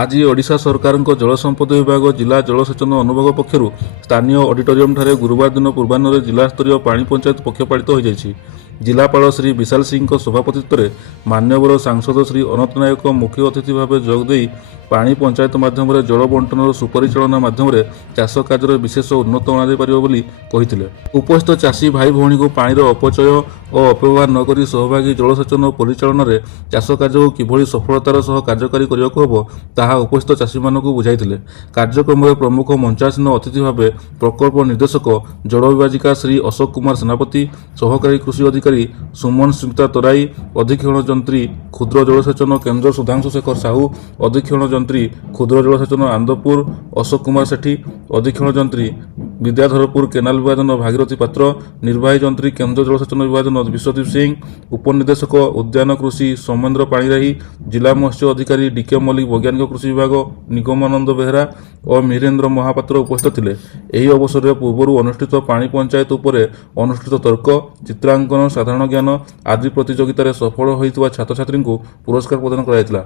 आज ओडिशा सरकार जल संपद विभाग जिला जलसेचन अनुभाग पक्षर स्थानीय ऑडिटोरियम ठारे गुरुवार दिन पूर्वाह्न जिलास्तरीय पानी पंचायत पक्षपालित हो जाइछि। जिलापाल श्री विशाल सिंह सभापतित्व में मान्यवर सांसद श्री अनंत नायक मुख्य अतिथि भाव जोगदे पानी पंचायत माध्यम जल बंटन सुपरिचालना माध्यम चाष कार्य विशेष उन्नत अणाई उपस्थित चाषी भाई भौणी को पानी अपचय और अपव्यवहार नक सहभागी जलसेचन और परिचालन में चाष कार्य को किभली सफलतार सह कार्यकारी करने ताहा उपस्थित चाषी मानक बुझाई। कार्यक्रम में प्रमुख मंचासीन अतिथि भाव प्रकल्प निर्देशक जल विभाजिका श्री अशोक कुमार सेनापति, सहकारी कृषि अधिकारी सुमन स्मिता तराई, अधीक्षण जंत्री क्षुद्र जलसेचन केन्द्र सुधांशु शेखर साहू, अधीक्षण जंत्री क्षुद्र जलसेचन आंदपुर अशोक कुमार सेठी, अधीक्षण जंत्री विद्याधरपुर केनाल विभाजन भागीरथी पात्र, निर्वाही जंत्री केन्द्र जलसेचन विभाजन विश्वदीप सिंह, उपनिर्देशक उद्यान कृषि सौमेन्द्र पाणीराही, जिला मत्स्य अधिकारी डीके मल्लिक वैज्ञानिक कृषि विभाग निगमानंद बेहरा और मीरेन्द्र महापात्र उपस्थित थिले। एही अवसर में पूर्व अनुष्ठित पानी पंचायत उपरे अनुष्ठित तर्क, चित्रांकन, साधारण ज्ञान आदि प्रतियोगितार सफल होइतबा छात्र छात्री को पुरस्कार प्रदान कराइतला।